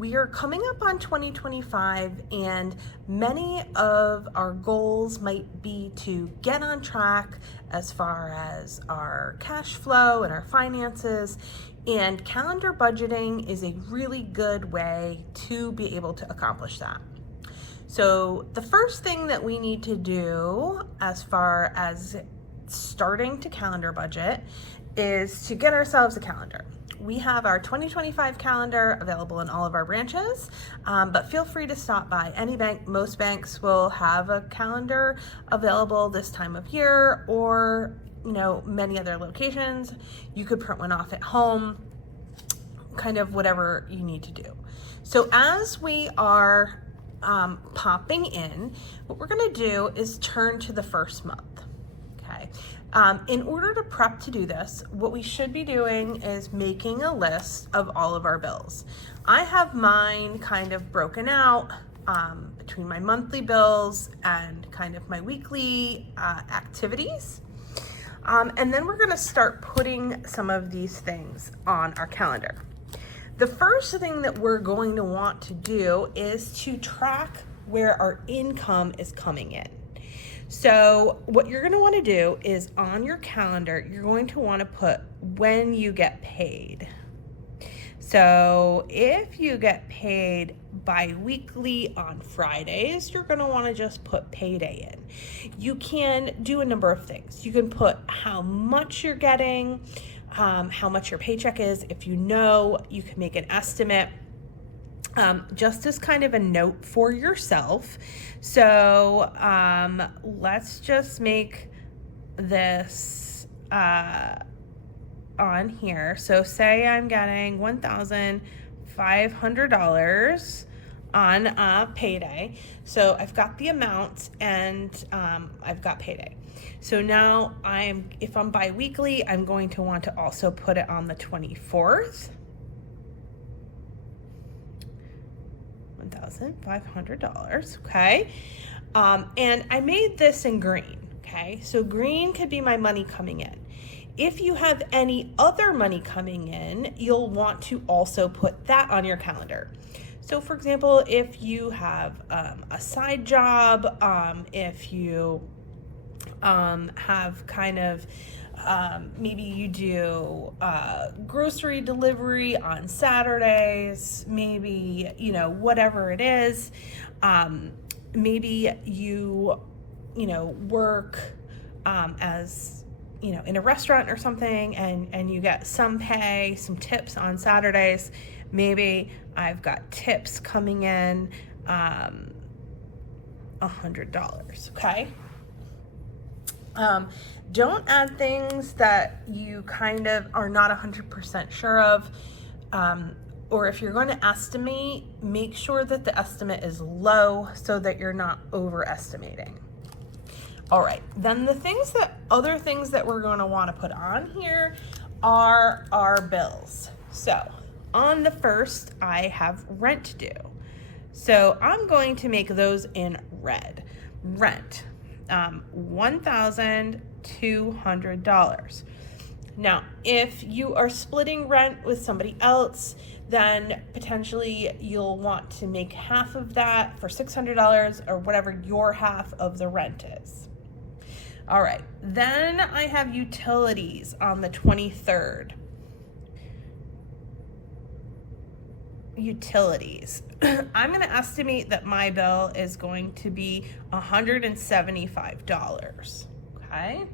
We are coming up on 2025, and many of our goals might be to get on track as far as our cash flow and our finances. And calendar budgeting is a really good way to be able to accomplish that. So, the first thing that we need to do as far as starting to calendar budget is to get ourselves a calendar. We have our 2025 calendar available in all of our branches, but feel free to stop by any bank. Most banks will have a calendar available this time of year, or many other locations. You could print one off at home, kind of whatever you need to do. So as we are popping in, what we're going to do is turn to the first month. Okay. In order to prep to do this, what we should be doing is making a list of all of our bills. I have mine kind of broken out between my monthly bills and kind of my weekly activities. And then we're going to start putting some of these things on our calendar. The first thing that we're going to want to do is to track where our income is coming in. So what you're going to want to do is on your calendar, you're going to want to put when you get paid. So if you get paid bi-weekly on Fridays, you're going to want to just put payday in. You can do a number of things. You can put how much you're getting, how much your paycheck is. If you can make an estimate. Just as kind of a note for yourself. So let's just make this on here. So say I'm getting $1,500 on payday. So I've got the amount and I've got payday. So now if I'm bi-weekly, I'm going to want to also put it on the 24th. $1,500, okay? And I made this in green, okay? So green could be my money coming in. If you have any other money coming in, you'll want to also put that on your calendar. So for example, if you have a side job, if you have kind of maybe you do grocery delivery on Saturdays, maybe, whatever it is. Maybe you work as, in a restaurant or something, and you get some pay, some tips on Saturdays. Maybe I've got tips coming in, $100, okay? Don't add things that you kind of are not 100% sure of, or if you're going to estimate, make sure that the estimate is low so that you're not overestimating. All right, then other things that we're going to want to put on here are our bills. So on the first, I have rent due. So I'm going to make those in red. Rent. $1,200. Now, if you are splitting rent with somebody else, then potentially you'll want to make half of that for $600 or whatever your half of the rent is. All right, then I have utilities on the 23rd. Utilities. I'm going to estimate that my bill is going to be $175. Okay.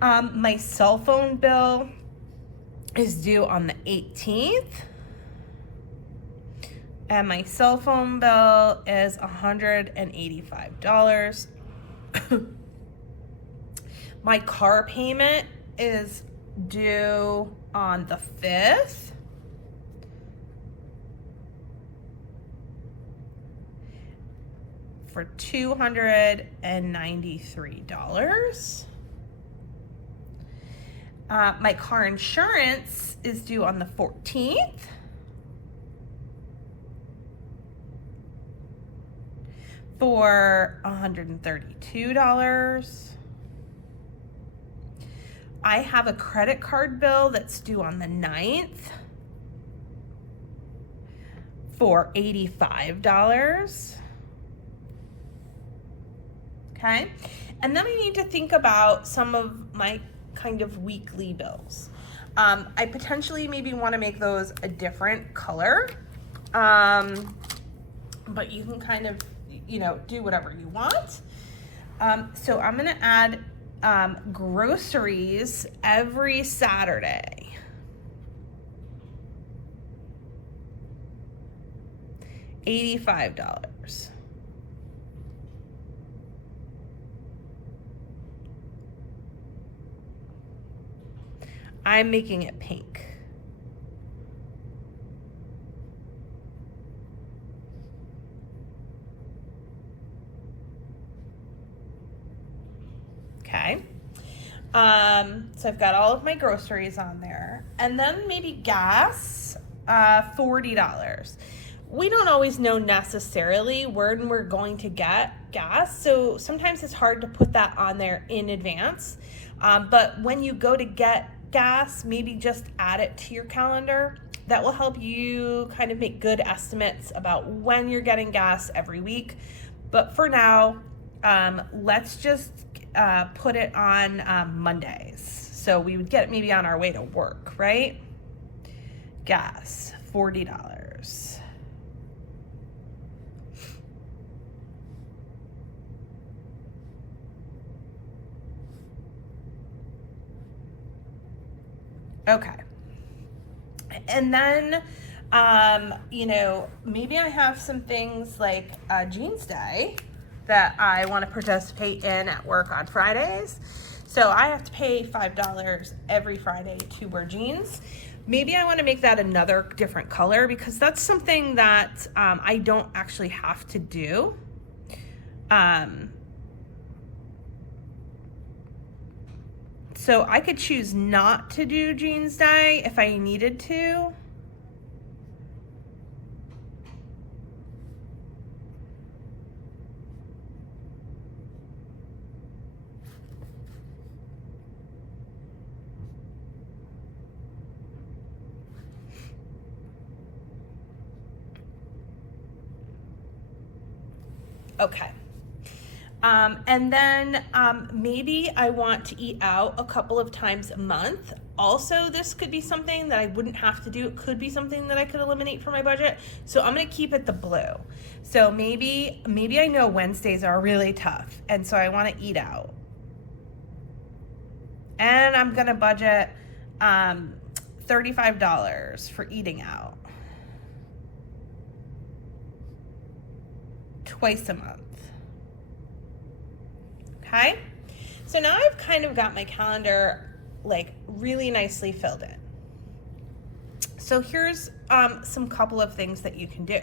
My cell phone bill is due on the 18th. And my cell phone bill is $185. My car payment is due on the 5th. For $293. My car insurance is due on the 14th. For $132. I have a credit card bill that's due on the 9th for $85. Okay, and then I need to think about some of my kind of weekly bills. I potentially maybe want to make those a different color, but you can kind of, do whatever you want. So I'm going to add groceries every Saturday. $85. I'm making it pink. Okay. So I've got all of my groceries on there. And then maybe gas, $40. We don't always know necessarily when we're going to get gas, so sometimes it's hard to put that on there in advance. But when you go to get gas, maybe just add it to your calendar. That will help you kind of make good estimates about when you're getting gas every week. But for now, let's just put it on Mondays. So we would get it maybe on our way to work, right? Gas, $40. Okay. And then, maybe I have some things like Jeans Day that I want to participate in at work on Fridays. So I have to pay $5 every Friday to wear jeans. Maybe I want to make that another different color because that's something that I don't actually have to do. So I could choose not to do Jeans Day if I needed to. Okay. And then maybe I want to eat out a couple of times a month. Also, this could be something that I wouldn't have to do. It could be something that I could eliminate from my budget. So I'm going to keep it the blue. So maybe I know Wednesdays are really tough, and so I want to eat out. And I'm going to budget $35 for eating out twice a month. Okay, so now I've kind of got my calendar like really nicely filled in. So here's some couple of things that you can do.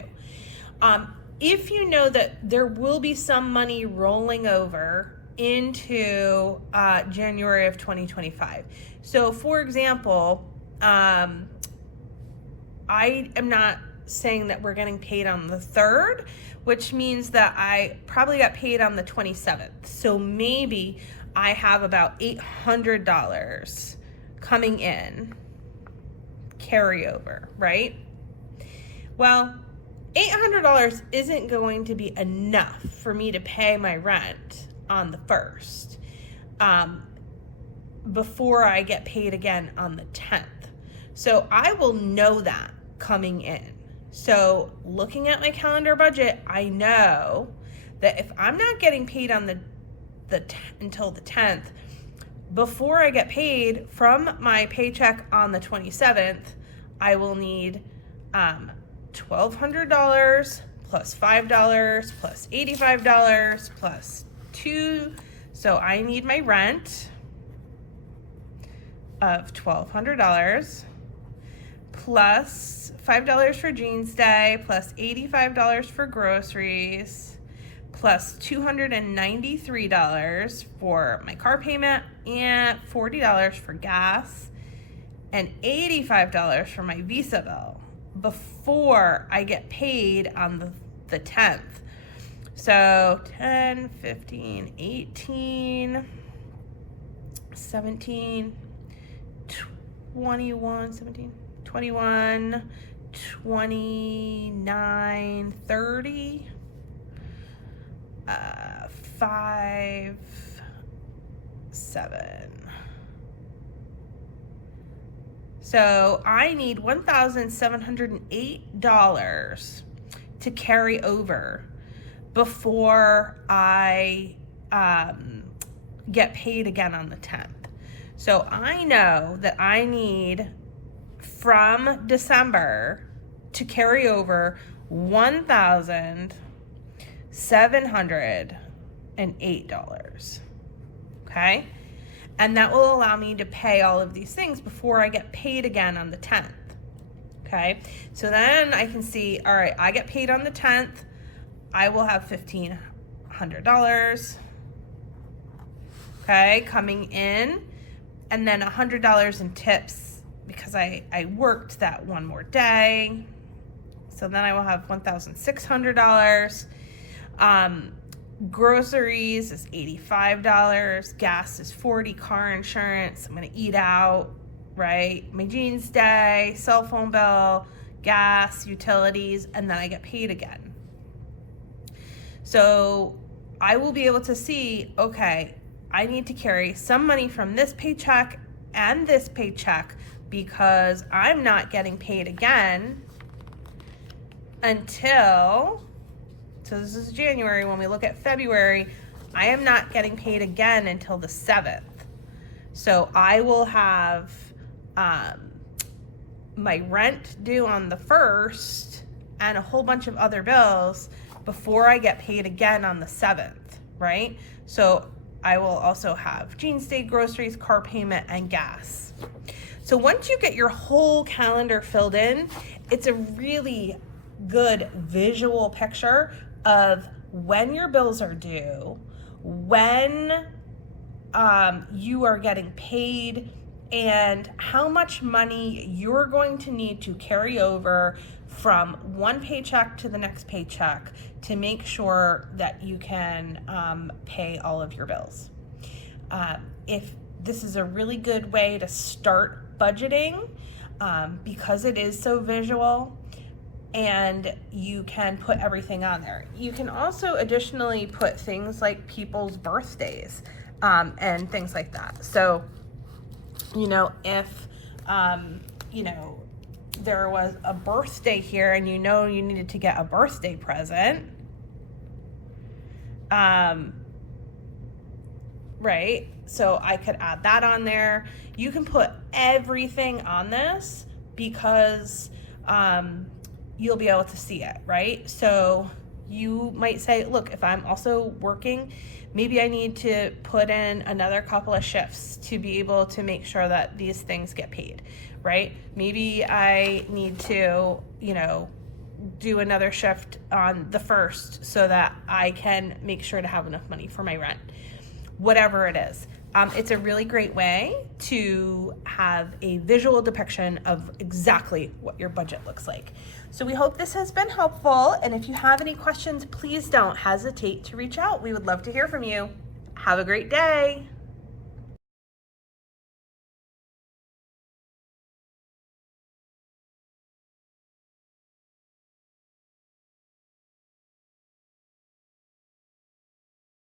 If you know that there will be some money rolling over into January of 2025. So for example, I am not saying that we're getting paid on the 3rd, which means that I probably got paid on the 27th. So maybe I have about $800 coming in carryover, right? Well, $800 isn't going to be enough for me to pay my rent on the 1st before I get paid again on the 10th. So I will know that coming in. So looking at my calendar budget, I know that if I'm not getting paid on until the 10th, before I get paid from my paycheck on the 27th, I will need $1,200 plus $5 plus $85 plus $2. So I need my rent of $1,200 plus $5 for Jeans Day plus $85 for groceries plus $293 for my car payment and $40 for gas and $85 for my Visa bill before I get paid on the 10th. So 10, 15, 18, 17, 21, 17, 21, 2930, 5, 7. So I need $1,708 to carry over before I get paid again on the 10th. So I know that I need from December to carry over $1,708. Okay? And that will allow me to pay all of these things before I get paid again on the 10th. Okay? So then I can see, all right, I get paid on the 10th. I will have $1,500. Okay, coming in. And then $100 in tips because I worked that one more day. So then I will have $1,600. Groceries is $85. Gas is $40. Car insurance, I'm gonna eat out, right? My jeans day, cell phone bill, gas, utilities, and then I get paid again. So I will be able to see, okay, I need to carry some money from this paycheck and this paycheck because I'm not getting paid again until, so this is January. When we look at February, I am not getting paid again until the 7th. So I will have my rent due on the 1st and a whole bunch of other bills before I get paid again on the 7th, right? So I will also have jeans day, groceries, car payment, and gas. So once you get your whole calendar filled in, it's a really good visual picture of when your bills are due, when you are getting paid, and how much money you're going to need to carry over from one paycheck to the next paycheck to make sure that you can pay all of your bills. If this is a really good way to start budgeting because it is so visual and you can put everything on there. You can also additionally put things like people's birthdays and things like that. So, you know, if, you know, there was a birthday here and you know you needed to get a birthday present, right? So I could add that on there. You can put everything on this because you'll be able to see it, right? So you might say, look, if I'm also working, maybe I need to put in another couple of shifts to be able to make sure that these things get paid, right? Maybe I need to, you know, do another shift on the 1st so that I can make sure to have enough money for my rent. Whatever it is. It's a really great way to have a visual depiction of exactly what your budget looks like. So we hope this has been helpful. And if you have any questions, please don't hesitate to reach out. We would love to hear from you. Have a great day.